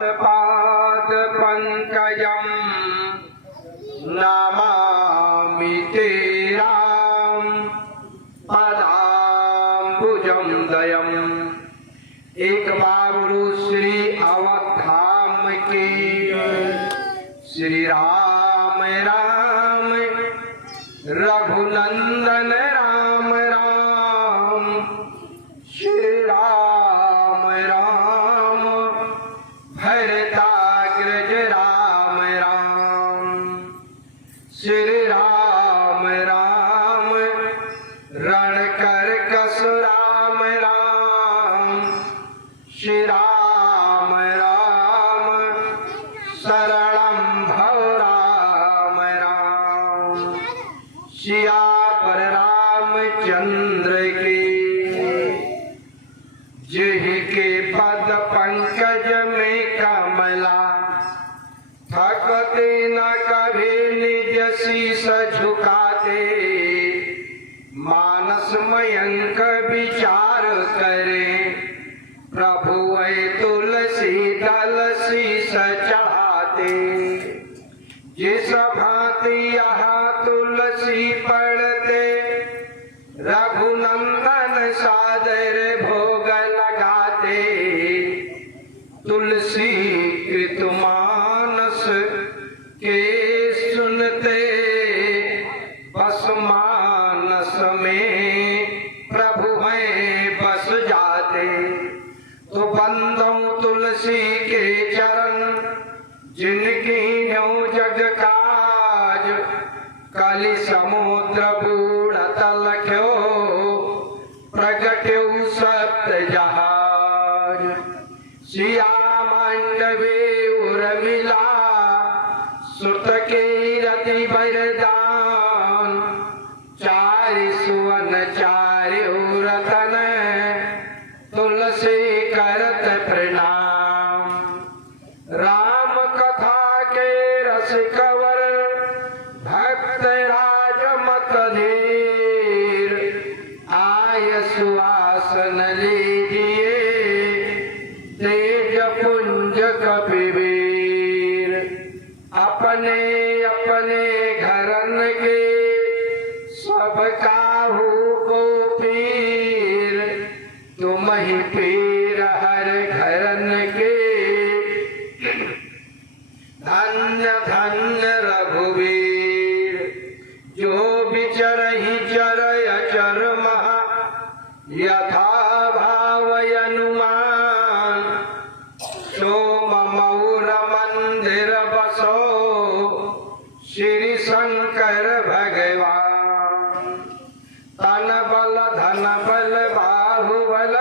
पाद पंकजम नमामि ते राम पदाम्बुजं दयम्। एक बार गुरु श्री अवधाम के श्री राम राम रघुनंदन राम राम श्री राम राम भरताग्रज राम राम श्री राम राम रणकर्कश राम राम श्री राम राम शरणं भव राम राम। सियावर रामचंद्र की जिनके पद पंकज में कमला, थकते न कभी निज शीस झुकाते। मानस मयंक विचार करे प्रभु ऐ तुलसी दल शीस चढ़ाते। जिस भांति यहाँ तुलसी पढ़ते रघुनंदन सादर भोग लगाते। तुलसी कृत मानस के सुनते बस मानस में प्रभु हैं बस जाते। तो बंदों तुलसी के चरण जिनकी न्यो जग काज, कलि समुद्र बूढ़त लख्यो प्रगट्यो सप्त जहाज। सिया मांडवे उर्मिला सुत के रति वरदान। चारि सुवन चारि रतन तुलसी करत प्रणाम। राम कथा के रस कवर भक्त राज मत धीर। आय सुआसन लीजिए तेज पुंज कपिवीर। अपने अपने घरन के सब काहू को पीर। तुम ही पीर हर घरन के धन्य धन्य रघुवीर। जो विचरहि चर अचर महा यथा भाव अनुमान। सो ममौर मंदिर बसो श्री शंकर भगवान। तन बल धन बल बाहुबल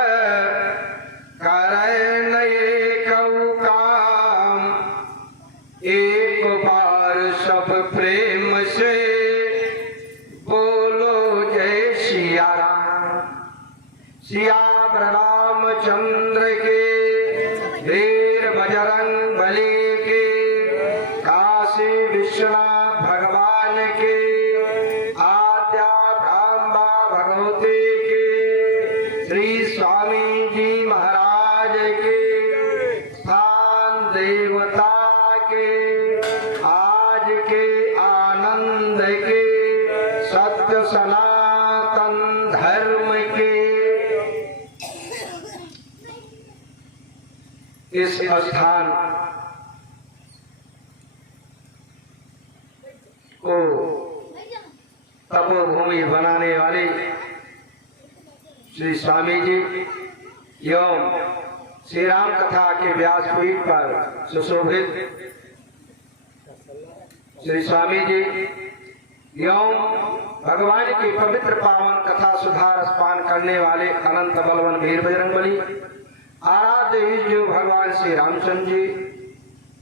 करे न एकऊ काम। एक बार सब प्रेम से बोलो जय सिया राम। सियावर रामचंद्र के वीर बजरंग बली के काशी विश्वनाथ भगवान के आद्या ब्रह्मा भगवती के श्री स्वामी जी महाराज के स्थान देवता के आज के आनंद के सत्य सनातन धर्म के इस स्थान को तपोभूमि बनाने वाले श्री स्वामी जी एवं श्री राम कथा के व्यासपीठ पर सुशोभित श्री स्वामी जी एवं भगवान की पवित्र पावन कथा सुधा रसपान करने वाले अनंत बलवन वीर बजरंगबली आराध्य जो भगवान श्री रामचंद्र जी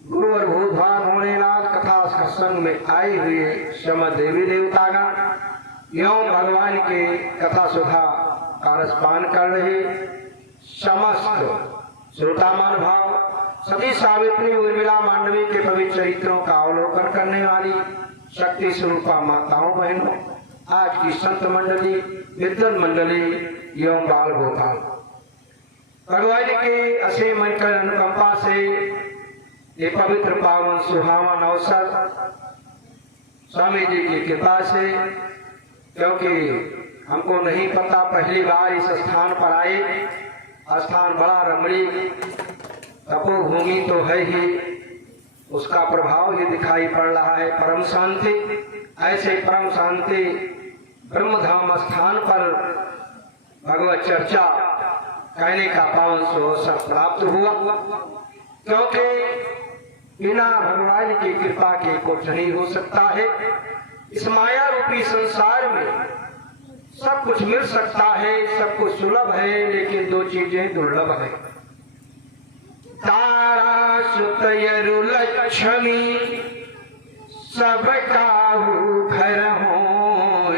गुरु और भूतभान होनेनाथ कथा सत्संग में आए हुए सम देवी देवतागण एवं भगवान के कथा सुधा का रसपान कर रहे समस्त श्रोतामान भाव सती सावित्री उर्मिला मांडवी के पवित्र चरित्रों का अवलोकन करने वाली शक्ति स्वरूपा माताओं बहनों, आज की संत मंडली, विद्वन मंडली एवं बाल गोपाल भगवान के असीम मनकर अनुकंपा से ये पवित्र पावन सुहावन अवसर स्वामी जी की कृपा से, क्योंकि हमको नहीं पता, पहली बार इस स्थान पर आए। स्थान बड़ा रमणीय तपोभूमि तो है ही, उसका प्रभाव ही दिखाई पड़ रहा है। परम शांति, ऐसे परम शांति ब्रह्मधाम स्थान पर भगवत चर्चा कहने का पावन अवसर प्राप्त हुआ, क्योंकि बिना भगवान की कृपा के कुछ नहीं हो सकता है। इस माया रूपी संसार में सब कुछ मिल सकता है, सब कुछ सुलभ है, लेकिन दो चीजें दुर्लभ है। तारा सुतयरु लक्ष्मी सब काहू घर हो,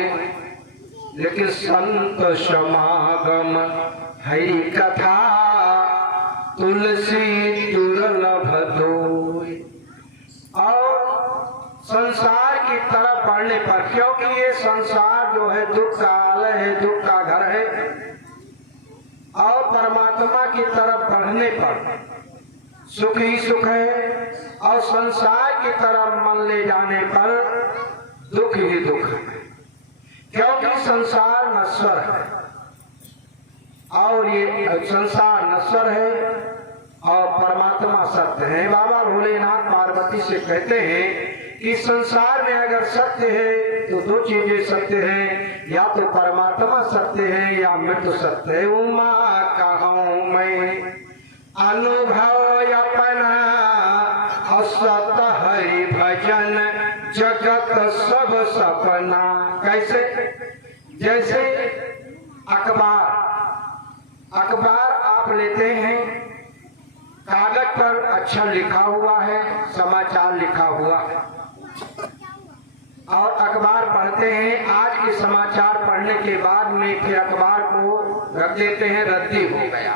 लेकिन संत समागम हरि कथा तुलसी दुर्लभ दोय। और संसार की तरफ बढ़ने पर, क्योंकि ये संसार जो है दुख का आलय है, दुख का घर है, और परमात्मा की तरफ बढ़ने पर सुख ही सुख है, और संसार की तरफ मन ले जाने पर दुख ही दुख है, क्योंकि संसार नश्वर है और ये संसार नश्वर है और परमात्मा सत्य है। बाबा भोलेनाथ पार्वती से कहते हैं कि संसार में अगर सत्य है तो दो चीजें सत्य हैं, या तो परमात्मा सत्य है या मृत्यु सत्य है। उमा कहूं मैं अनुभव अपना, असत हरि भजन जगत सब सपना। कैसे? जैसे अखबार आप लेते हैं, कागज पर अक्षर लिखा हुआ है, समाचार लिखा हुआ है, और अखबार पढ़ते हैं। आज के समाचार पढ़ने के बाद में फिर अखबार को रख देते हैं, रद्दी हो गया,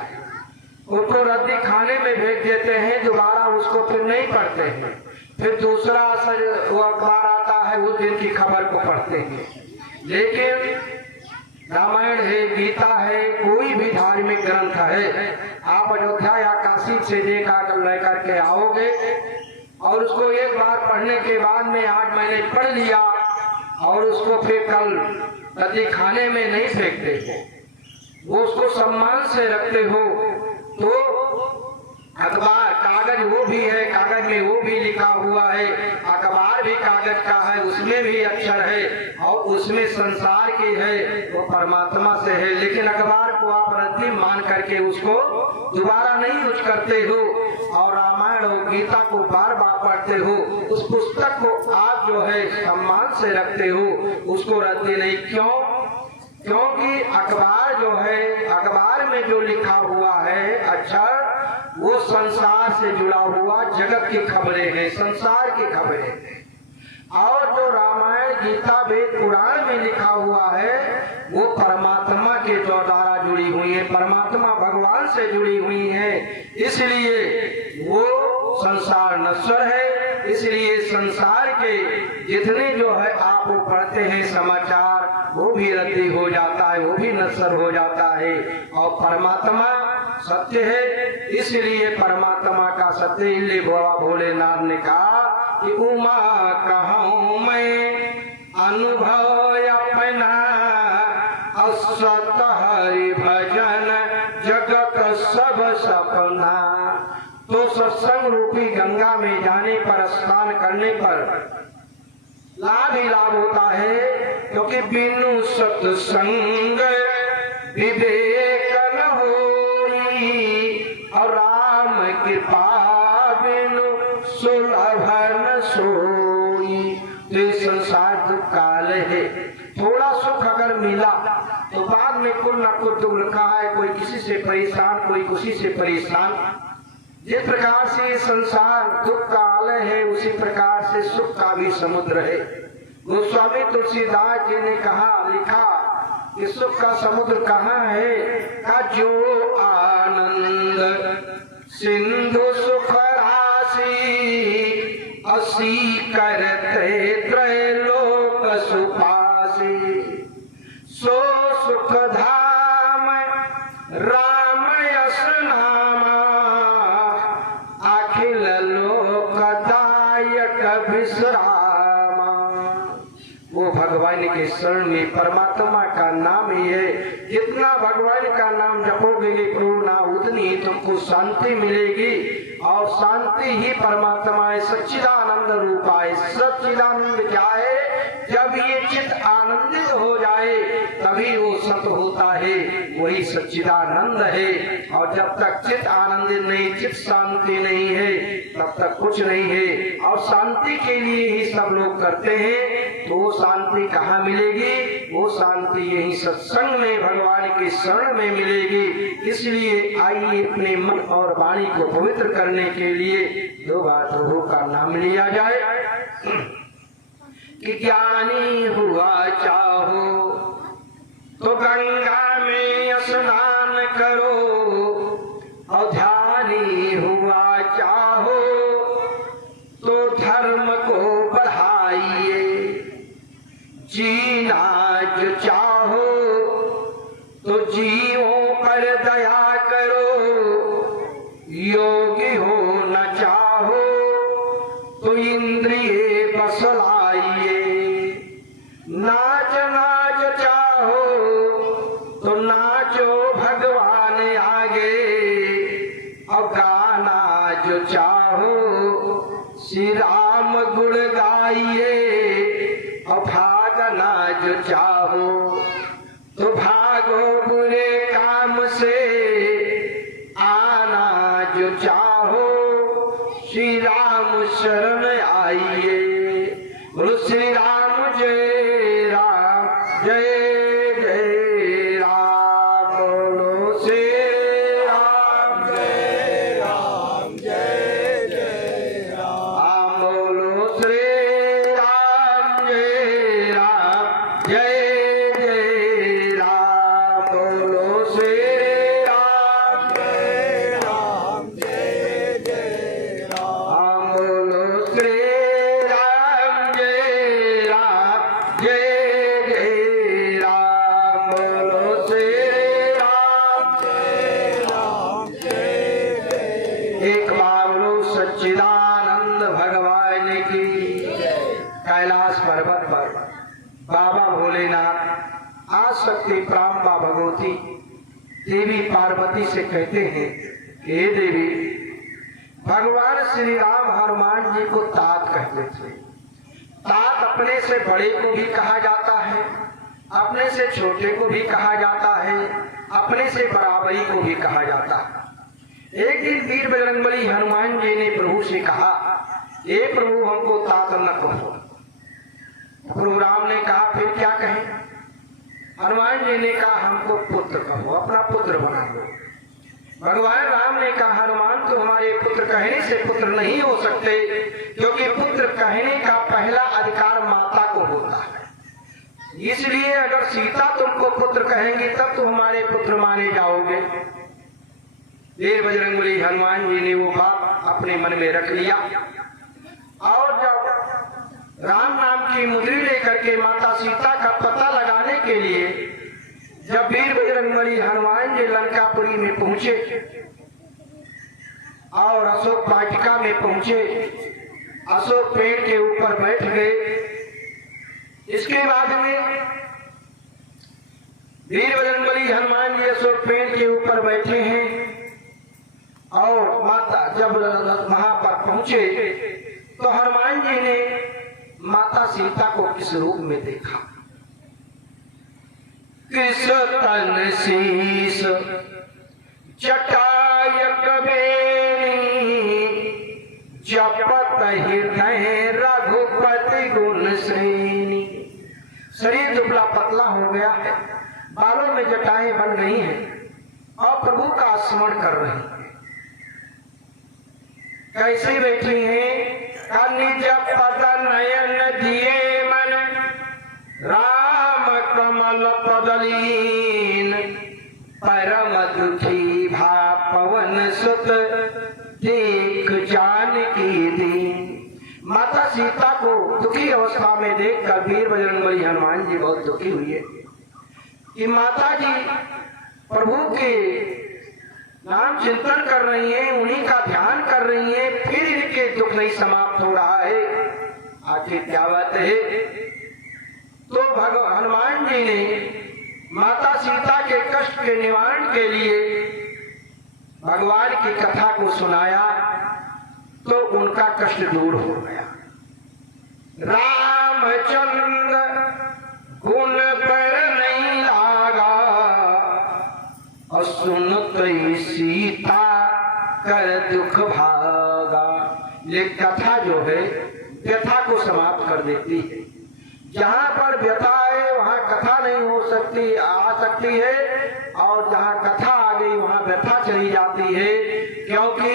उसको रद्दी खाने में भेज देते हैं, दोबारा उसको फिर नहीं पढ़ते हैं। फिर दूसरा वो अखबार आता है, उस दिन की खबर को पढ़ते हैं। लेकिन रामायण है, गीता है, कोई भी धार्मिक ग्रंथ है, आप अयोध्या या काशी से लेकर के आओगे और उसको एक बार पढ़ने के बाद में आज मैंने पढ़ लिया और उसको फिर कल रद्दी खाने में नहीं फेंकते हो, वो उसको सम्मान से रखते हो। तो अखबार कागज वो भी है, कागज में वो भी लिखा हुआ है, अखबार भी कागज का है, उसमें भी अक्षर है और उसमें संसार की है, वो परमात्मा से है। लेकिन अखबार को आप रद्दी मान करके उसको दोबारा नहीं यूज करते हो और रामायण और गीता को बार बार पढ़ते हो। उस पुस्तक को आप जो है सम्मान से रखते हो, उसको रद्दी नहीं। क्यों? क्योंकि अखबार जो है, अखबार में जो लिखा हुआ है अक्षर, वो संसार से जुड़ा हुआ जगत की खबरें हैं, संसार की खबरें हैं। और जो रामायण गीता वेद पुराण में लिखा हुआ है वो परमात्मा के द्वारा जुड़ी हुई है, परमात्मा भगवान से जुड़ी हुई है। इसलिए वो संसार नश्वर है, इसलिए संसार के जितने जो है आप वो पढ़ते हैं समाचार, वो भी रद्दी हो जाता है, वो भी नश्वर हो जाता है। और परमात्मा सत्य है, इसलिए परमात्मा का सत्य, इसलिए बाबा भोलेनाथ ने कहा कि उमा कहूं मैं अनुभव अपना, असत हरि भजन जगत सब सपना। तो सत्संग रूपी गंगा में जाने पर, स्नान करने पर लाभ ही लाभ होता है, क्योंकि बिनु सत्संग विवेक न होई, और राम कृपा बिनु सुलभ न सोई। तो ये संसार दुख काल है, थोड़ा सुख अगर मिला तो बाद में कुछ न कुछ दुख लिखा है, कोई किसी से परेशान, कोई किसी से परेशान। जिस प्रकार से संसार दुख का आलय है, उसी प्रकार से सुख का भी समुद्र है। गोस्वामी तुलसीदास जी ने कहा, लिखा कि सुख का समुद्र कहाँ है? का जो आनंद सिंधु सुख राशि, असी करते त्रैलोक सुपासी। सो सुख धाम राम यश नामा, अखिल लोक विश्रामा। वो भगवान के शरण में परमात्मा का नाम ही है। जितना भगवान का नाम जपोगे प्रभु ना उतनी ही तुमको शांति मिलेगी, और शांति ही परमात्मा है, सच्चिदानंद रूपा है। सच्चिदानंद क्या है? जब ये चित्त आनंदित हो जाए तभी वो सत होता है, वही सच्चिदानंद है। और जब तक चित्त आनंदित नहीं, चित्त शांति नहीं है, तब तक कुछ नहीं है। और शांति के लिए ही सब लोग करते हैं, तो वो शांति कहाँ मिलेगी? वो शांति यही सत्संग में, भगवान के शरण में मिलेगी। इसलिए आइए अपने मन और वाणी को पवित्र करने के लिए दो बार प्रभु का नाम लिया जाए। कि ज्ञानी हुआ चाहो तो गंगा में स्नान करो, और ध्यानी हुआ चाहो तो धर्म को बढ़ाइए। जीना जो चाहो तो जीवों पर दया करो, योगी हो न चाहो तो इंद्रिय बस लाइए। नाच नाच चाहो तो नाचो भगवान आगे, और गाना जो चाहो श्री राम गुण गाइए। और भागना जो चाहो तो भागो बुरे काम से, आना जो चाहो श्री राम शरण आइए। बोलो श्री राम जय राम, जय जय राम। बोलो श्री राम जय राम, जय जय राम। बोलो श्री राम जय राम, जय जय राम। बोलो श्री राम जय राम, जय जय राम। बोलो श्री राम जय राम, जय जय राम। बोलो श्री राम जय राम, जय जय। एक बार बोलो सच्चिदानंद भगवान की। कैलाश पर्वत पर बाबा भोलेनाथ आसक्ति प्राम्बा भगवती देवी पार्वती से कहते हैं कि हे देवी, भगवान श्री राम हनुमान जी को तात कहते थे। तात अपने से बड़े को भी कहा जाता है, अपने से छोटे को भी कहा जाता है, अपने से बराबरी को भी कहा जाता है। एक दिन वीर बजरंगबली हनुमान जी ने प्रभु से कहा, हे प्रभु हमको तात न कहो। प्रभु राम ने कहा फिर क्या कहें? हनुमान जी ने कहा हमको पुत्र कहो, अपना पुत्र बना लो। भगवान राम ने कहा हनुमान तो हमारे पुत्र कहने से पुत्र नहीं हो सकते, क्योंकि पुत्र कहने का पहला अधिकार माता को होता है। इसलिए अगर सीता तुमको पुत्र कहेंगी तब तो हमारे पुत्र माने जाओगे। वीर बजरंगबली हनुमान जी ने वो बात अपने मन में रख लिया, और जब राम नाम की मुद्री लेकर के माता सीता का पता लगाने के लिए जब वीर बजरंगबली हनुमान जी लंकापुरी में पहुंचे और अशोक वाटिका में पहुंचे, अशोक पेड़ के ऊपर बैठ गए। इसके बाद में वीर बजरंगबली हनुमान जी अशोक पेड़ के ऊपर बैठे हैं, और माता जब वहां पर पहुंचे तो हनुमान जी ने माता सीता को किस रूप में देखा? किस तन शीस जटायक बेनी, जपत हृदय रघुपति गुण श्रेणी। शरीर दुबला पतला हो गया है, बालों में जटाएं बन गई हैं, और प्रभु का स्मरण कर रहे हैं। कैसे बैठी हैं? निज पद नयन दिए मन, राम कमल पदलीन, परम दुखी भा पवन सुत, देख जानकी दीन। माता सीता को दुखी अवस्था में देखकर वीर बजरंगबली हनुमान जी बहुत दुखी हुए कि माता जी प्रभु के नाम चिंतन कर रही हैं, उन्हीं का ध्यान कर रही हैं, फिर इनके दुख नहीं समाप्त हो रहा है। आखिर क्या बात है? तो हनुमान जी ने माता सीता के कष्ट के निवारण के लिए भगवान की कथा को सुनाया तो उनका कष्ट दूर हो गया। रामचंद्र गुण पर नहीं लागा और सुनत सीता कर दुख भागा। ये कथा जो है व्यथा को समाप्त कर देती है। जहाँ पर व्यथा है वहाँ कथा नहीं हो सकती, आ सकती है, और जहाँ कथा आ गई वहाँ व्यथा चली जाती है। क्योंकि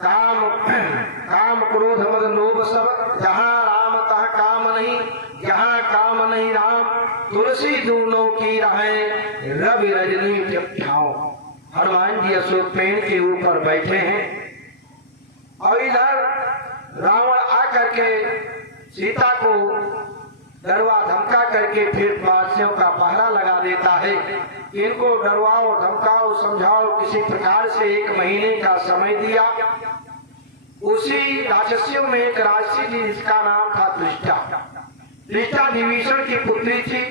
काम क्रोध मद लोभ सब, जहाँ राम तहाँ काम नहीं, जहाँ काम नहीं राम, तुलसी दोनों की रहें रवि रजनी जपछाओ। हनुमान जी अशोक पेड़ के ऊपर बैठे हैं और इधर रावण आकर के सीता को डरवा धमका करके फिर वासियों का पहरा लगा देता है। इनको डरवाओ धमकाओ समझाओ किसी प्रकार से 1 महीने का समय दिया। उसी राक्षसियों में एक राक्षसी थी जिसका नाम था दृष्टा। दृष्टा विभीषण की पुत्री थी।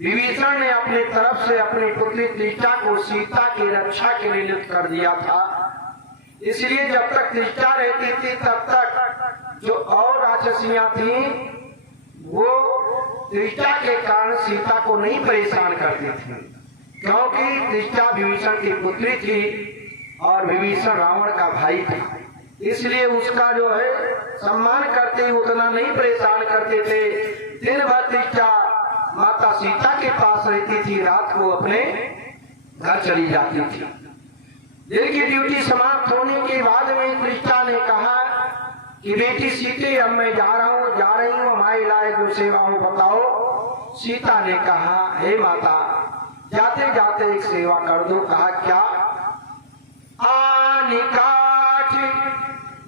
विभीषण ने अपने तरफ से अपनी पुत्री दृष्टा को सीता की रक्षा के लिए नियुक्त कर दिया था। इसलिए जब तक दृष्टा रहती थी तब तक जो और राक्षसियां थी वो दृष्टा के कारण सीता को नहीं परेशान करती थी, क्योंकि दृष्टा विभीषण की पुत्री थी और विभीषण रावण का भाई था। इसलिए उसका जो है सम्मान करते उतना नहीं परेशान करते थे। दिन भर दृष्टा माता सीता के पास रहती थी, रात को अपने घर चली जाती थी। दिन की ड्यूटी समाप्त होने के बाद में दृष्टा ने कहा कि बेटी सीते अब मैं जा रही हूँ, हमारे लायक जो सेवा हो बताओ। सीता ने कहा हे माता जाते जाते एक सेवा कर दो। कहा क्या? आनी काठ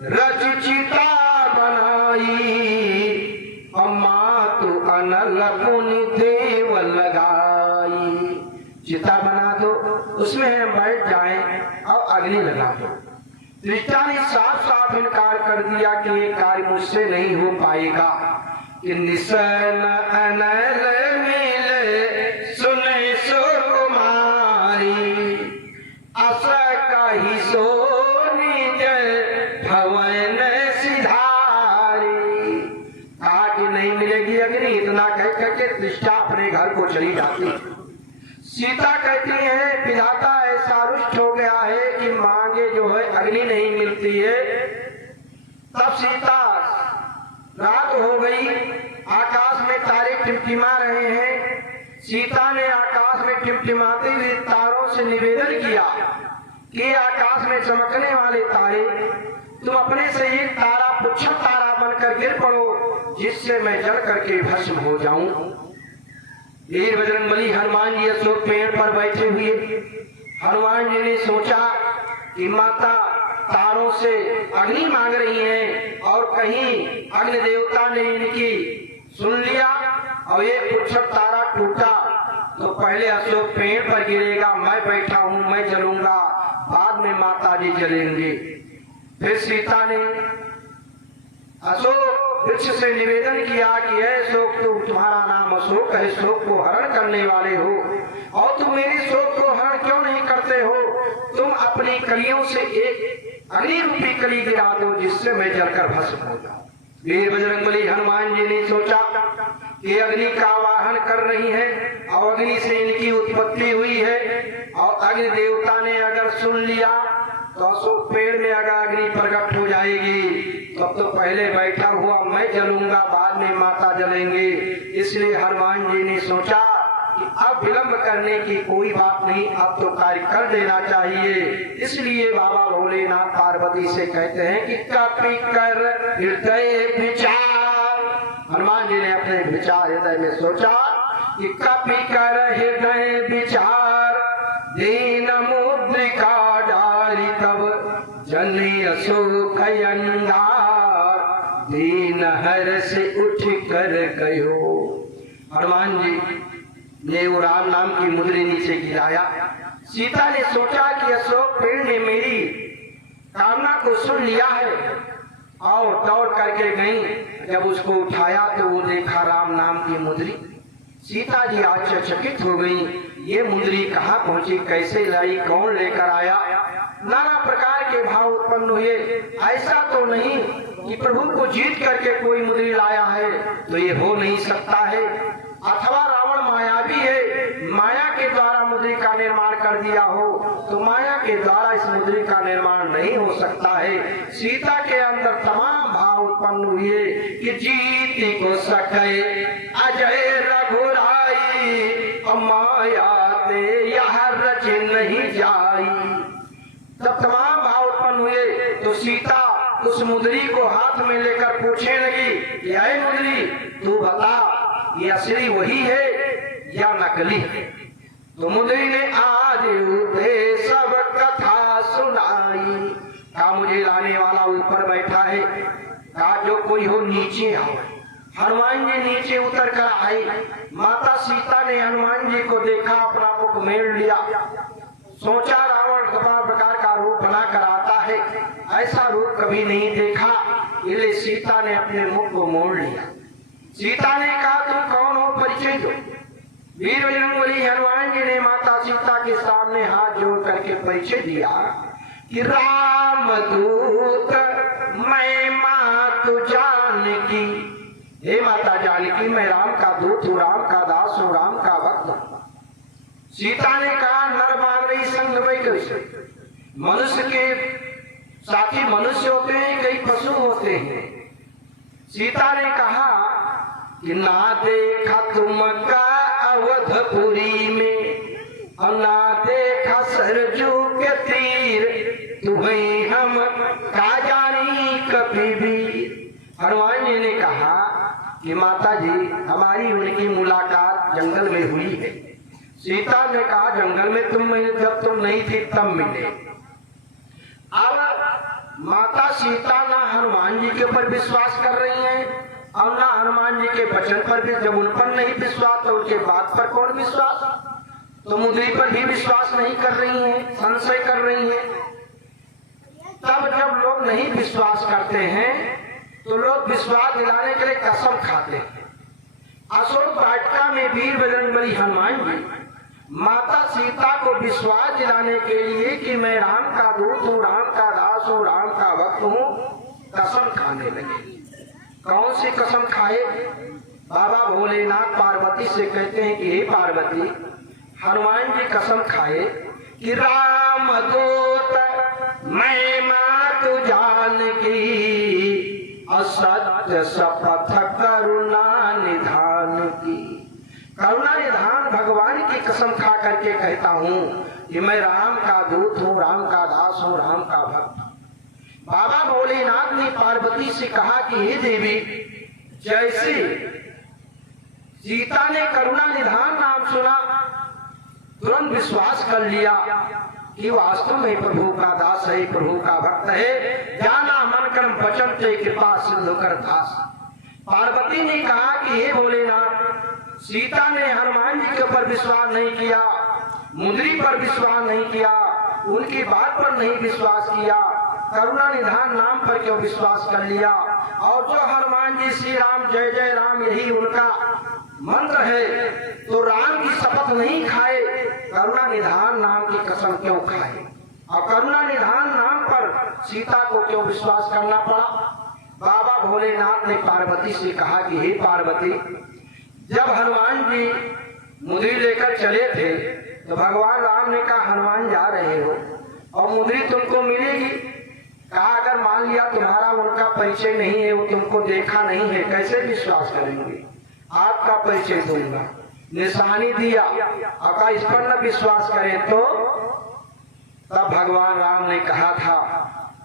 रच चिता बनाई, अम्मा तो अनल पुनि देव लगाई। चिता बना दो, उसमें हम बैठ जाएं और अग्नि लगा दो। दृष्टा ने साफ साफ इनकार कर दिया कि ये कार्य मुझसे नहीं हो पाएगा। कि निसन अनल मिले सुने सुकुमारी, आशा का ही सो निज भवन सिधारी। कहा कि नहीं मिलेगी अग्नि। इतना कह करके दृष्टा अपने घर को चली जाती। सीता कहती है विधाता ऐसा रुष्ट हो गया है कि मांगे जो है अग्नि नहीं मिलती है। तब सीता रात हो गई, आकाश में तारे टिमटिमा रहे हैं। सीता ने आकाश में टिमटिमाते हुए तारों से निवेदन किया कि आकाश में चमकने वाले तारे तुम अपने से एक तारा पुच्छर तारा बनकर गिर पड़ो जिससे मैं जल करके भस्म हो जाऊं। वीर बजरंगबली हनुमान जी अशोक पेड़ पर बैठे हुए। हनुमान जी ने सोचा कि माता तारों से अग्नि मांग रही हैं और कहीं अग्नि देवता ने इनकी सुन लिया और ये पुच्छर तारा टूटा तो पहले अशोक पेड़ पर गिरेगा। मैं बैठा हूँ, मैं जलूंगा, बाद में माता जी जलेंगे। फिर सीता ने अशोक वृक्ष से निवेदन किया कि अशोक तुम्हारा नाम अशोक है, शोक को हरण करने वाले हो और तुम मेरे शोक को हरण क्यों नहीं करते हो? तुम अपनी कलियों से एक अग्नि रूपी कली गिरा दो जिससे मैं जलकर भस्म हो जाऊं। वीर बजरंगबली हनुमान जी ने सोचा कि अग्नि का आवाहन कर रही है और अग्नि से इनकी उत्पत्ति हुई है और अग्नि देवता ने अगर सुन लिया तो अशोक पेड़ में अगर अग्नि प्रकट हो जाएगी तब तो पहले बैठा हुआ मैं जलूंगा, बाद में माता जलेंगे। इसलिए हनुमान जी ने सोचा कि अब विलंब करने की कोई बात नहीं, अब तो कार्य कर देना चाहिए। इसलिए बाबा भोलेनाथ पार्वती से कहते हैं कि कपि कर हृदय विचार। हनुमान जी ने अपने विचार हृदय में सोचा कि कपि कर हृदय विचार, दीन मुद्रिका डारी तब जनी अशोक अंगार, दीन हर से उठ कर गयो। हनुमान जी ने वो राम नाम की मुद्री नीचे गिराया। सीता ने सोचा कि अशोक पेड़ ने मेरी कामना को सुन लिया है, और दौड़ करके गई। जब उसको उठाया तो वो देखा राम नाम की मुद्री। सीता जी आश्चर्यचकित हो गई, ये मुद्री कहाँ पहुंची, कैसे लाई, कौन लेकर आया। नाना प्रकार के भाव उत्पन्न हुए। ऐसा तो नहीं कि प्रभु को जीत करके कोई मुद्री लाया है, तो ये हो नहीं सकता है। अथवा रावण मायावी है, माया के द्वारा मुद्री का निर्माण कर दिया हो, तो माया के द्वारा इस मुद्री का निर्माण नहीं हो सकता है। सीता के अंदर तमाम भाव उत्पन्न हुए कि जीती को सके अजय रघुराई, माया ते यह रच नहीं जाई। जब तमाम भाव उत्पन्न हुए तो सीता उस मुद्री को हाथ में लेकर पूछने लगी कि ऐ मुद्री, तू बता ये असली वही है या नकली है। तो मुद्री ने आज उसे सब कथा सुनाई। कहा मुझे लाने वाला ऊपर बैठा है, कहा जो कोई हो नीचे आओ। हनुमान जी नीचे उतर कर आए। माता सीता ने हनुमान जी को देखा, अपना मुख मेल लिया। सोचा रावण प्रकार का रूप बना कर आता है, ऐसा रूप कभी नहीं देखा। इसलिए सीता ने अपने मुख को मोड़ लिया। सीता ने कहा तुम कौन हो, परिचय दो। वीर बजरंगबली हनुमान जी ने माता सीता के सामने हाथ जोड़ करके परिचय दिया कि राम दूत मैं मातु जानकी। हे माता जानकी, मैं राम का दूत हूँ, राम का दास हूँ, राम का भक्त हूँ। सीता ने कहा नर मांग रही संग वही कैसे। मनुष्य के साथी मनुष्य होते हैं, कई पशु होते हैं। सीता ने कहा कि ना देखा तुमका अवधपुरी में, और ना देखा सरजू के तीर, तुम्हें हम का जानी कभी भी। हनुमान जी ने कहा कि माता जी हमारी उनकी मुलाकात जंगल में हुई है। सीता ने कहा जंगल में तुम जब तुम नहीं थी तब मिले। अब माता सीता ना हनुमान जी के ऊपर विश्वास कर रही हैं और ना हनुमान जी के वचन पर भी। जब उन पर नहीं विश्वास तो उनके बात पर कौन विश्वास। तो मुद्री पर भी विश्वास नहीं कर रही हैं, संशय कर रही हैं। तब जब लोग नहीं विश्वास करते हैं तो लोग विश्वास दिलाने के लिए कसम खाते हैं। अशोक वाटिका में वीर बजरंगबली हनुमान जी माता सीता को विश्वास दिलाने के लिए कि मैं राम का दूत हूँ, राम का दास हूँ, राम का भक्त हूँ, कसम खाने लगे। कौन सी कसम खाए। बाबा भोलेनाथ पार्वती से कहते हैं कि हे पार्वती, हनुमान जी कसम खाए कि राम दूत मैं मातु जानकी, असत्य शपथ करुणा निधान की। करुणा निधान भगवान की कसम खा करके कहता हूँ कि मैं राम का दूत हूँ, राम का दास हूँ, राम का भक्त। बाबा भोलेनाथ ने पार्वती से कहा कि हे देवी, जैसे सीता ने करुणा निधान नाम सुना, तुरंत विश्वास कर लिया कि वास्तव में प्रभु का दास है, प्रभु का भक्त है। जाना मन कर्म वचन ते कृपा सिंधु कर दास। पार्वती ने कहा कि हे भोलेनाथ, सीता ने हनुमान जी के ऊपर विश्वास नहीं किया, मुद्री पर विश्वास नहीं किया, उनकी बात पर नहीं विश्वास किया, करुणा निधान नाम पर क्यों विश्वास कर लिया। और जो हनुमान जी श्री राम जय जय राम यही उनका मंत्र है, तो राम की शपथ नहीं खाए, करुणा निधान नाम की कसम क्यों खाए। और करुणा निधान नाम पर सीता को क्यों विश्वास करना पड़ा। बाबा भोलेनाथ ने पार्वती से कहा कि हे पार्वती, जब हनुमान जी मुद्री लेकर चले थे तो भगवान राम ने कहा हनुमान जा रहे हो और मुद्री तुमको मिलेगी। कहा अगर मान लिया तुम्हारा उनका परिचय नहीं है, वो तुमको देखा नहीं है, कैसे विश्वास करेंगे। आपका परिचय दूंगा, निशानी दिया, अगर इस पर न विश्वास करें तो। तब भगवान राम ने कहा था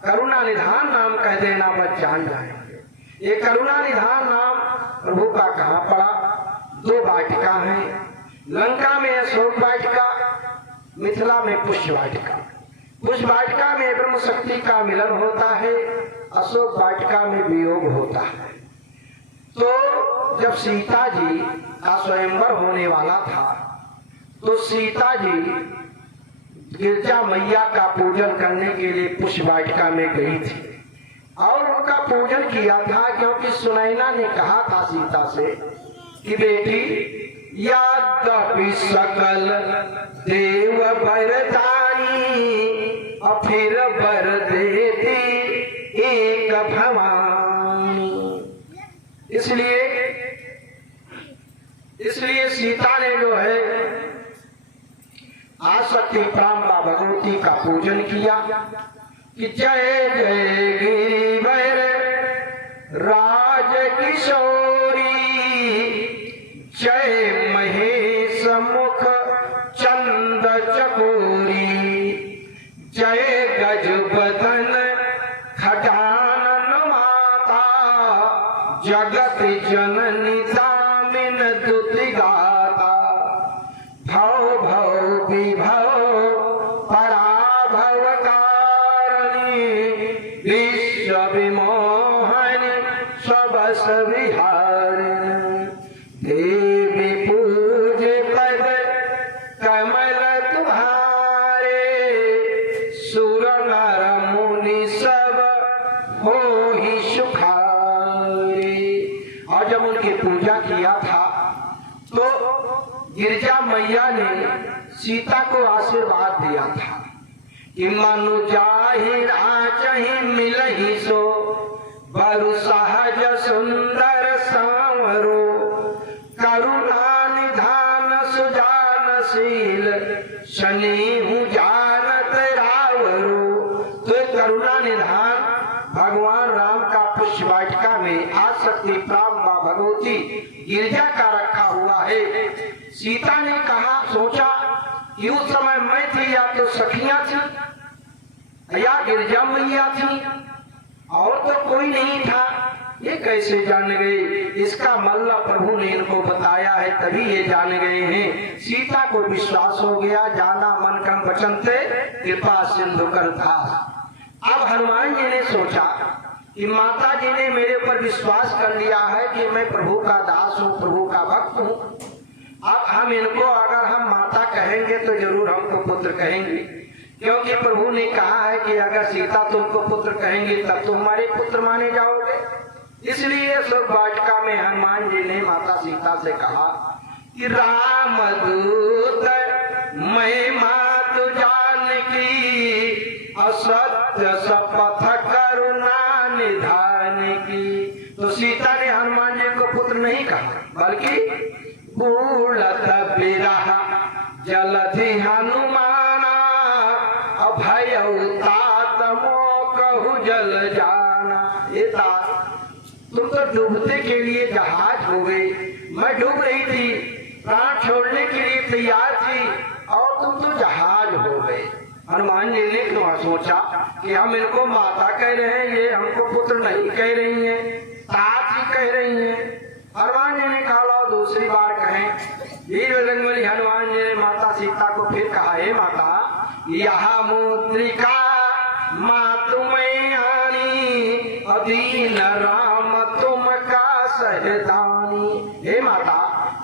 करुणा निधान नाम कह देना, बस जान जाएंगे। ये करुणा निधान नाम प्रभु का कहाँ पड़ा। दो वाटिका हैं, लंका में अशोक वाटिका, मिथिला में पुष्य वाटिका। पुष्य वाटिका में ब्रह्म शक्ति का मिलन होता है, अशोक वाटिका में वियोग होता है। तो जब सीता जी का स्वयंवर होने वाला था तो सीता जी गिरजा मैया का पूजन करने के लिए पुष्य वाटिका में गई थी और उनका पूजन किया था, क्योंकि सुनैना ने कहा था सीता से कि बेटी यद्यपि सकल देव वरदानी और फिर वर देती एक भवानी। इसलिए सीता ने जो है आसक्ति प्राम्बा भगवती का पूजन किया कि जय जय गिरिवर राज किशोरी, जय महेश मुख चंद चकोरी, जय गज बदन खजानन माता, जगत जननी दामिन दुति गाता, भव भव विभव पराभव कारणी, विश्व विमोहनी सबस विहारिणी, देवी पूज पद कमल तुम्हारे, सुर नर मुनि सब हो ही सुखारे। और जब उनकी पूजा किया था तो गिरजा मैया ने सीता को आशीर्वाद दिया था कि मनु जाहिर आचहि मिलहि सो, बरु सहज सुंदर सांवरो, करुणा निधान सुजानशील, शनि जानत रावरो। तो करुणा निधान भगवान राम का पुष्प वाटिका में आसक्ति प्राम्बा भगवती गिरजा का रखा हुआ है। सीता ने कहा, सोचा कि उस समय मैं थी या तो सखियां थी या गिरजा मैया थी, और तो कोई नहीं था, ये कैसे जान गए? इसका मल्ला प्रभु ने इनको बताया है, तभी ये जान गए हैं। सीता को विश्वास हो गया, जाना मन कम वचन थे कृपा सिंधु कर था। अब हनुमान जी ने सोचा कि माता जी ने मेरे ऊपर विश्वास कर लिया है कि मैं प्रभु का दास हूँ, प्रभु का भक्त हूँ। अब हम इनको अगर हम माता कहेंगे तो जरूर हमको पुत्र कहेंगे, क्योंकि प्रभु ने कहा है कि अगर सीता तुमको पुत्र कहेंगे तब तुम हमारे पुत्र माने जाओगे। इसलिए स्वर्ग वाटिका में हनुमान जी ने माता सीता से कहा कि राम दूत मैं मातु जानकी, असत्य शपथ करुणा निधान की। तो सीता ने हनुमान जी को पुत्र नहीं कहा, बल्कि बूढ़त बिरह जलधि हनुमाना, अभय तात मोकहु जल जाना। ये तात, तुम तो डूबते के लिए जहाज हो गए, मैं डूब रही थी, प्राण छोड़ने के लिए तैयार थी, और तुम तो जहाज हो गए। हनुमान जी ने क्यों सोचा कि हम इनको माता कह रहे हैं, ये हमको पुत्र नहीं कह रही हैं, तात ही कह रही हैं। हनुमान जी ने कहा लो दूसरी बार कहें। वीर बजरंगबली हनुमान जी ने माता सीता को फिर कहा, हे माता यह मुद्रिका मातु मैं आनी, अदीन राम तुम का सहदानी। हे माता,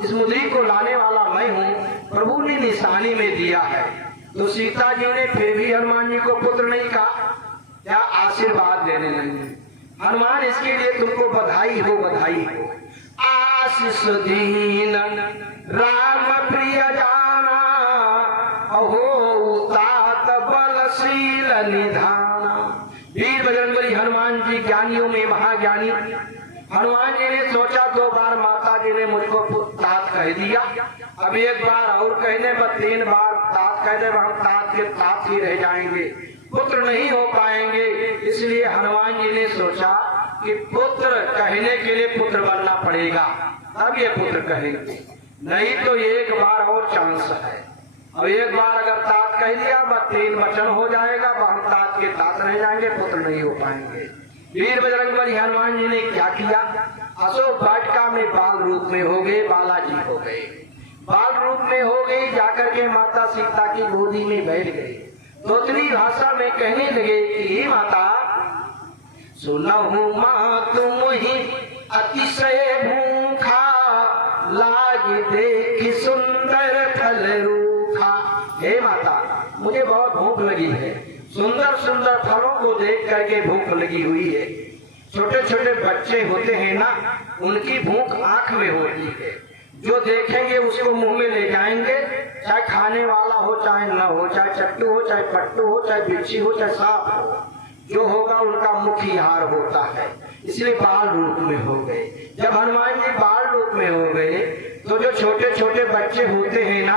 इस मुद्री को लाने वाला मैं हूँ, प्रभु ने निशानी में दिया है। तो सीता जी ने फिर भी हनुमान जी को पुत्र नहीं कहा, या आशीर्वाद देने लगे। हनुमान, इसके लिए तुमको बधाई हो, बधाई हो। आशीष दीन राम प्रिय जाना, अहो तात बलशील निधाना। वीर बजरंगबली हनुमान जी ज्ञानियों में महाज्ञानी। हनुमान जी ने सोचा, दो बार माता जी ने मुझको तात कह दिया, अब एक बार और कहने पर 3 बार तात कह दे, हम तात के तात ही रह जाएंगे, पुत्र नहीं हो पाएंगे। इसलिए हनुमान जी ने सोचा कि पुत्र कहने के लिए पुत्र बनना पड़ेगा, तब ये पुत्र कहेंगे, नहीं तो एक बार और चांस है। अब एक बार अगर तात कह दिया, बस 3 वचन हो जाएगा, हम तात के तात रह जाएंगे, पुत्र नहीं हो पाएंगे। वीर बजरंगबली हनुमान जी ने क्या किया, अशोक वाटिका में बाल रूप में हो गए, बालाजी हो गए, बाल रूप में हो गए, जाकर के माता सीता की गोदी में बैठ गए। तोतली भाषा में कहने लगे कि हे माता, सुनहु माँ तुम ही अतिशय भूखा, लाज देखी सुंदर फल रूखा। हे माता, मुझे बहुत भूख लगी है, सुंदर सुंदर फलों को देख करके भूख लगी हुई है। छोटे छोटे बच्चे होते हैं ना, उनकी भूख आंख में होती है। जो देखेंगे उसको मुंह में ले जाएंगे, चाहे खाने वाला हो चाहे न हो, चाहे चट्टू हो चाहे पट्टू हो, चाहे बिच्छी हो चाहे सांप हो, जो होगा उनका मुख्य आहार होता है। इसलिए बाल रूप में हो गए। जब हनुमान जी बाल रूप में हो गए तो जो छोटे छोटे बच्चे होते हैं ना,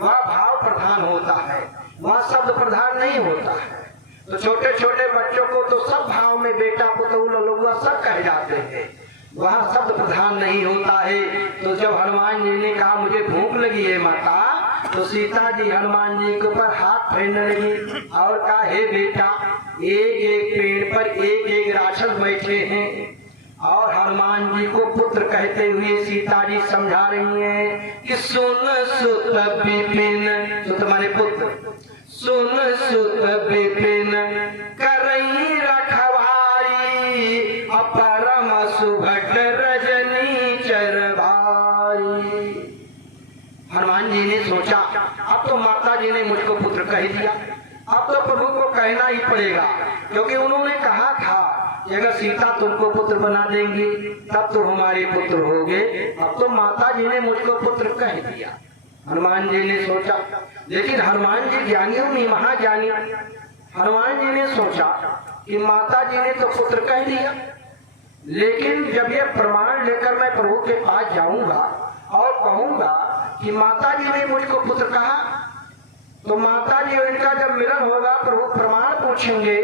वह भाव प्रधान होता है, वह शब्द प्रधान नहीं होता है। तो छोटे छोटे बच्चों को तो सब भाव में बेटा पुतहु ललुआ सब कह जाते हैं, वहाँ शब्द प्रधान नहीं होता है। तो जब हनुमान जी ने कहा मुझे भूख लगी है माता, तो सीता जी हनुमान जी के ऊपर हाथ फेरने लगी और कहा हे बेटा, एक एक पेड़ पर एक एक राक्षस बैठे हैं और हनुमान जी को पुत्र कहते हुए सीता जी समझा रही हैं कि सुन सुत विपिन, सुत माने पुत्र, सुन सुत विपिन करई रखवारी, अपरम सुभट रजनी चरवारी। हनुमान जी ने सोचा अब तो माता जी ने मुझको पुत्र कह दिया, अब तो प्रभु को कहना ही पड़ेगा, क्योंकि उन्होंने कहा था कि अगर सीता तुमको पुत्र बना देंगी तब तो हमारे पुत्र होगे। अब तो माता जी ने मुझको पुत्र कह दिया। हनुमान जी ने सोचा, लेकिन हनुमान जी ज्ञानियों में महाज्ञानी, हनुमान जी ने सोचा कि माता जी ने तो पुत्र कह दिया, लेकिन जब ये प्रमाण लेकर मैं प्रभु के पास जाऊंगा और कहूंगा कि माता जी ने मुझको पुत्र कहा, तो माता जी इनका जब मिलन होगा प्रभु प्रमाण पूछेंगे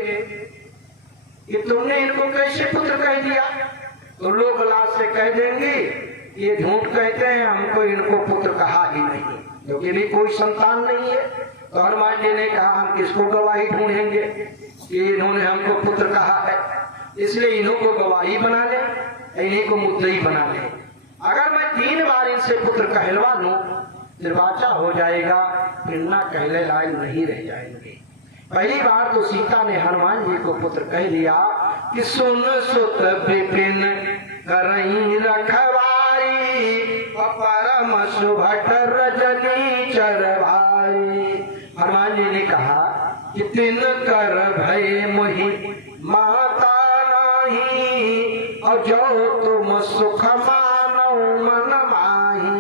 कि तुमने इनको कैसे पुत्र कह दिया, तो लोग लाज से कह देंगे ये झूठ कहते हैं, हमको इनको पुत्र कहा ही नहीं, क्योंकि भी कोई संतान नहीं है। तो हनुमान जी ने कहा हम किसको गवाही ढूंढेंगे कि इन्होंने हमको पुत्र कहा है, इसलिए इन्हों को गवाही बना ले, इन्हीं को मुद्दई बना ले। अगर मैं 3 बार इनसे पुत्र कहलवा लूं निर्वाचा हो जाएगा, फिर ना कहले लायक नहीं रह जाएंगे। पहली बार तो सीता ने हनुमान जी को पुत्र कह दिया कि सुन सुत विपिन करई रखवारी, परम सुभट रजनी चरवारी। हनुमान जी ने कहा कि तिन कर भय मोहि माता नाही, और जो तुम सुख मानो मन माही।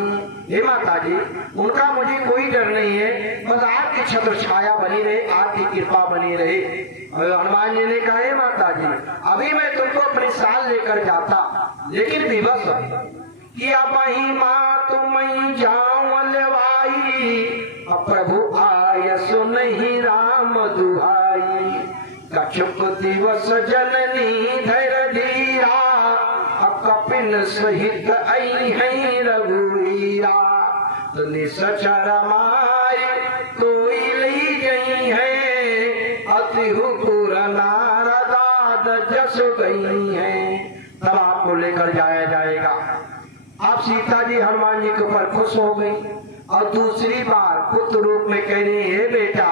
हे माता जी, उनका मुझे कोई डर नहीं है, बस आपकी छत्र छाया बनी रहे, आपकी कृपा बनी रहे। और हनुमान जी ने कहा माता जी अभी मैं तुमको अपनी साल लेकर जाता, लेकिन विवश कि अब माँ तुम जाऊं लवाई, अब प्रभु आय सुनहि राम दुहाई। कछुक दिवस जननी धैर्य धीरा, कपिन सहित आई है रघुवीरा। निसचर माय तोई ली गई है, अति हुकुर नारदाद जस गई है। तब आपको लेकर जाया जाएगा। आप सीता जी हनुमान जी के ऊपर खुश हो गई और दूसरी बार पुत्र रूप में कह रही है बेटा,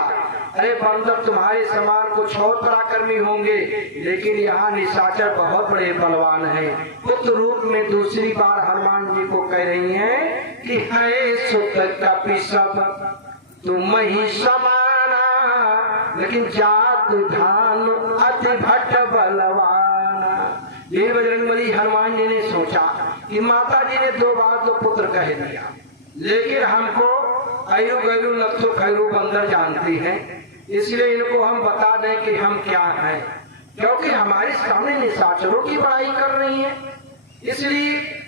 अरे बंदर तुम्हारे समान कुछ और पराक्रमी होंगे, लेकिन यहाँ निशाचर बहुत बड़े बलवान हैं। पुत्र रूप में दूसरी बार हनुमान जी को कह रही हैं कि है सुत कपि सब तुम ही समाना, लेकिन जात धान अति भट्ट बलवाना। ये बजरंगबली हनुमान जी ने सोचा कि माता जी ने 2 बार तो पुत्र कह दिया, लेकिन हमको अयु गयु नत्थु खैरू बंदर जानती हैं, इसलिए इनको हम बता दें कि हम क्या हैं, क्योंकि हमारे सामने निशाचरों की बड़ाई कर रही है। इसलिए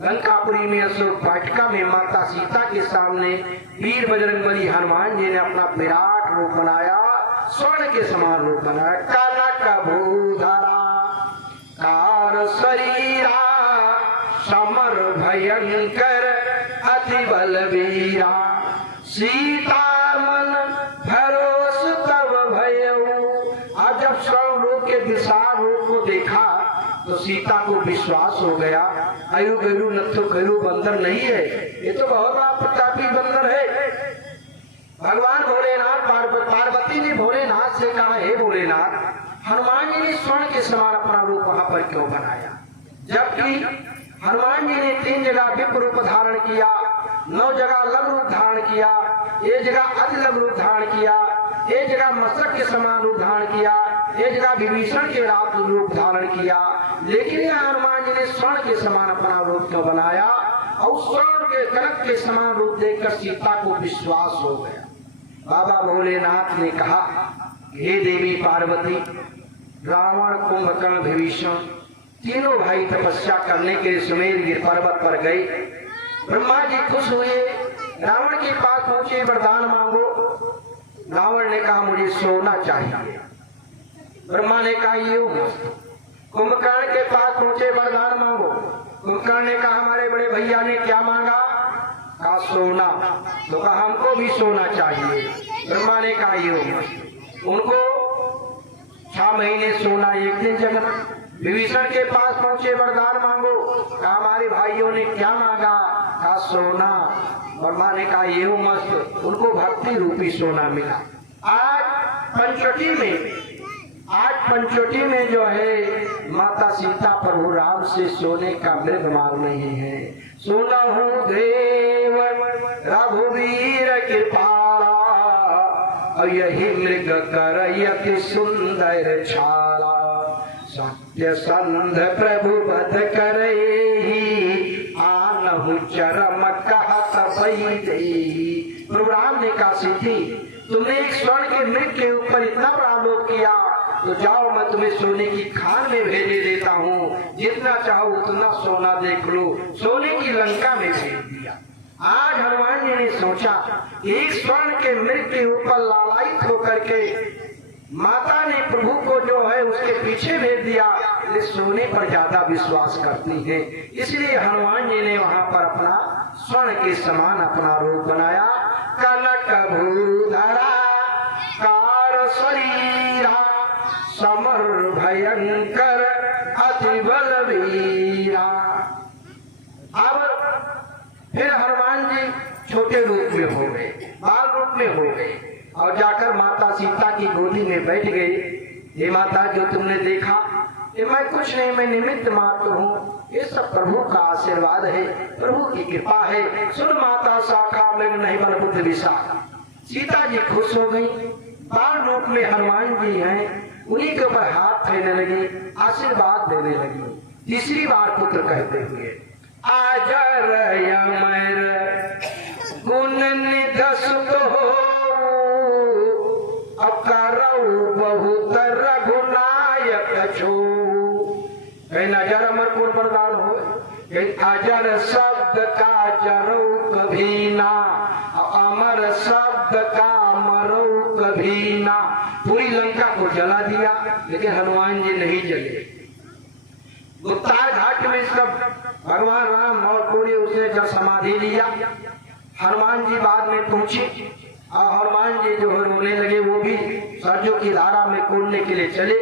लंकापुरी में अशोक वाटिका में माता सीता के सामने वीर बजरंगबली हनुमान जी ने अपना विराट रूप बनाया, स्वर्ण के समान रूप बनाया। कनक भूधरा कार शरीरा, समर भयंकर अति बलवीरा। सीता मन भरोस तब भयऊ। आज जब स्वर्ण रूप के विशाल रूप को देखा तो सीता को विश्वास हो गया, अयु गयु नत्थु खैरू बंदर नहीं है, ये तो बहुत बड़ा प्रतापी बंदर है। भगवान भोलेनाथ पार्वती ने भोलेनाथ से कहा, हे भोलेनाथ, हनुमान जी ने स्वर्ण के समान अपना रूप वहां पर क्यों बनाया, जबकि हनुमान जी ने 3 जगह विप्र रूप धारण किया, 9 जगह लघु रूप धारण किया, 1 जगह अति लघु रूप धारण किया, 1 जगह मस्तक के समान रूप धारण किया, एक जगह विभीषण के रूप धारण किया, लेकिन यहाँ हनुमान जी ने स्वर्ण के समान अपना रूप क्यों बनाया? और स्वर्ण के कनक के समान रूप देखकर सीता को विश्वास हो गया। बाबा भोलेनाथ ने कहा, हे देवी पार्वती, रावण, कुंभकर्ण, विभीषण तीनों भाई तपस्या करने के लिए सुमेरगिर पर्वत पर गए। ब्रह्मा जी खुश हुए, रावण के पास पहुंचे, वरदान मांगो। रावण ने कहा, मुझे सोना चाहिए। ब्रह्मा ने कहा, ये कुंभकर्ण के पास पहुंचे, वरदान मांगो। कुंभकर्ण ने कहा, हमारे बड़े भैया ने क्या मांगा? कहा सोना। तो कहा हमको भी सोना चाहिए। ब्रह्मा ने कहा, ये उनको 6 महीने सोना, 1 दिन जगना। विभीषण के पास पहुंचे, वरदान मांगो। कहा हमारे भाइयों ने क्या मांगा? कहा सोना। ब्रह्मा ने कहा ये मस्त, उनको भक्ति रूपी सोना मिला। आज पंचवटी में जो है माता सीता प्रभु राम से सोने का मृग मांग रही है। सुनहु देव रघुवीर कृपाला, यही मृग करयति सुंदर छाला। सत्य संध प्रभु बध करहि, आनहु चरम कहत भई। प्रभु राम ने कहा, सीधी तुमने एक स्वर्ण के मृग के ऊपर इतना बड़ा लोभ किया, तो जाओ मैं तुम्हें सोने की खान में भेजे देता हूँ, जितना चाहो उतना सोना देख लो। सोने की लंका में भेज दिया। आज हनुमान जी ने सोचा, एक स्वर्ण के मृग के ऊपर लालायित होकर के माता ने प्रभु को जो है उसके पीछे भेज दिया। ये सोने पर ज्यादा विश्वास करती है, इसलिए हनुमान जी ने वहां पर अपना स्वर्ण के समान अपना रूप बनाया। कनक भूधरा कार शरीरा, समर भयंकर अति बलवीरा। अब फिर हनुमान जी छोटे रूप में हो गए, बाल रूप में हो गए और जाकर माता सीता की गोदी में बैठ गए। हे माता, जो तुमने देखा ये मैं कुछ नहीं, मैं निमित्त मात्र हूँ। ये सब प्रभु का आशीर्वाद है, प्रभु की कृपा है। सुन माता शाखा में नहीं बल बुद्ध विशाखा। सीता जी खुश हो गई। बाल रूप में हनुमान जी हैं, उन्हीं के ऊपर हाथ फेरने लगी, आशीर्वाद देने लगी। तीसरी बार पुत्र कहते हुए, आजर अमर गुण निधसुत हो, अकरऊ बहुत रघुनायक छो। नजर अमर पूर्ण प्रदान हो, अजर शब्द का जरऊ कभी ना, अमर शब्द का मरऊ कभी ना। पूरी लंका को जला दिया, लेकिन हनुमान जी नहीं जले। गुप्तार घाट में सब भगवान राम और पूरी उसने जब समाधि लिया, हनुमान जी बाद में पहुंचे और हनुमान जी जो है रोने लगे। वो भी सरजू की धारा में कूदने के लिए चले।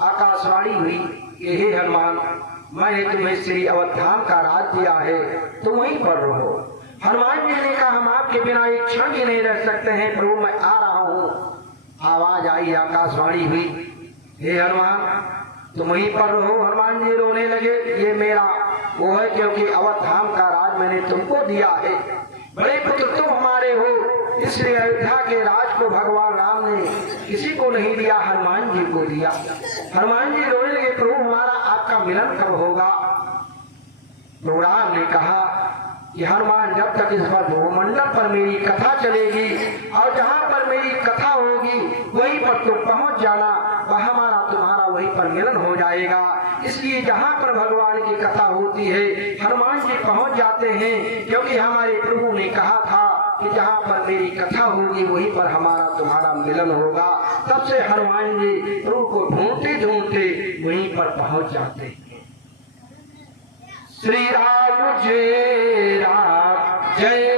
आकाशवाणी हुई कि हे हनुमान, मैंने तुम्हें श्री अवधाम का राज दिया है, तो वहीं पर रहो। हनुमान जी ने कहा, हम आपके बिना एक क्षण भी नहीं रह सकते हैं प्रभु, मैं आ रहा हूँ। आवाज आई, आकाशवाणी हुई, हे हनुमान तुम वहीं पर रहो। हनुमान जी रोने लगे, ये मेरा वो है, क्योंकि अवधाम का राज मैंने तुमको दिया है। बड़े पुत्र तुम हमारे हो, इसलिए अयोध्या के राज को भगवान राम ने किसी को नहीं दिया, हनुमान जी को दिया। हनुमान जी रोने लगे, प्रभु हमारा आपका मिलन कब होगा? प्रभु राम ने कहा कि हनुमान, जब तक इस पर भूमंडल पर मेरी कथा चलेगी और जहाँ पर मेरी कथा होगी वहीं पर तुम पहुँच जाना, वह हमारा तुम्हारा वहीं पर मिलन हो जाएगा। इसलिए जहाँ पर भगवान की कथा होती है हनुमान जी पहुँच जाते हैं, क्योंकि हमारे प्रभु ने कहा था कि जहाँ पर मेरी कथा होगी वहीं पर हमारा तुम्हारा मिलन होगा। तब से हनुमान जी प्रभु को ढूंढते ढूंढते वहीं पर पहुँच जाते हैं। श्री राम जय राम जय